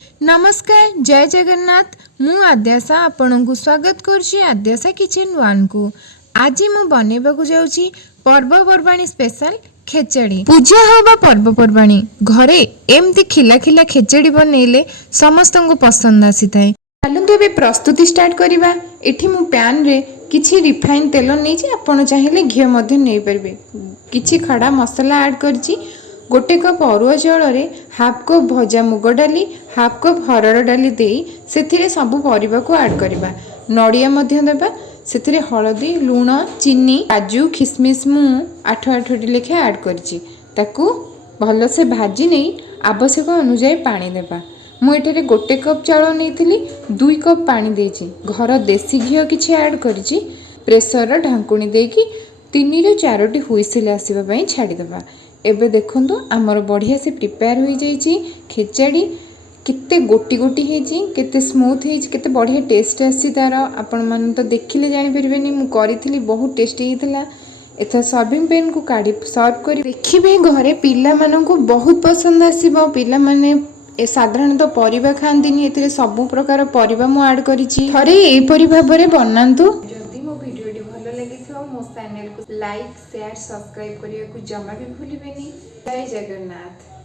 नमस्कार जय जगन्नाथ मु आद्याशा आपणଙ୍କୁ स्वागत करुछि आद्याशा किचन वन को। आज मु बनेबा को जाउछि पर्वपर्वाणी स्पेशल खेचड़ी। पूजा होबा पर्वपर्वाणी घरे एमती खिला खिला खेचड़ी बनैले समस्त को पसंद आसी थाए। चलंतु एबे प्रस्तुति स्टार्ट करिबा। एठी मु पैन रे किछि रिफाइन तेल नैछि, आपण चाहिले घी मध्ये नै परबे। किछि खड़ा मसला ऐड करछि। गोटे कप अरुआ चाउल रे हाफ कप भजा मुग डाली हाफ कप हरड़ डाली दे से सबु परिबा को ऐड करिबा। नड़िया मध्य देबा। से हलदी लुण चीनी काजू खिसमिस मु 8 लेखे ऐड करछि। ताकू भल से भाजी नहीं आवश्यक अनुसार पानी देबा। मु एठारे गोटे कप चाउल नैथिली 2 कप पानी देछि। घर देसी घी किछि ऐड करछि। प्रेसर ढांकुणी देकी 3 ରୁ 4टी हुइसिल आसीबा पई छाडी देबा। एबे देखंतु हमर बढ़िया से प्रिपेयर हो जाइए खेचड़ी। केते गोटी गोटी हेची, केते स्मूथ हेची, केते बढ़िया टेस्ट आसी तार। आपण मन तो देखिले जानि परिबेनी मु करिथिली बहुत टेस्टी हेतला। एथा सर्विंग पैन को काढी सर्व करी देखिबे। घरे पिला मानन को बहुत पसंद आसीबो। पिला माने ए साधारणतः परिबा खांदिनी, एथिरे सब प्रकार परिबा मु ऐड करिछि। थरे एई परि भाबरे बनांतु। जदि मो वीडियोटी भलो लागिथिबो मो चैनल को लाइक शेयर सब्सक्राइब करिया को जमा भी भूलिबेनी। जय जगन्नाथ।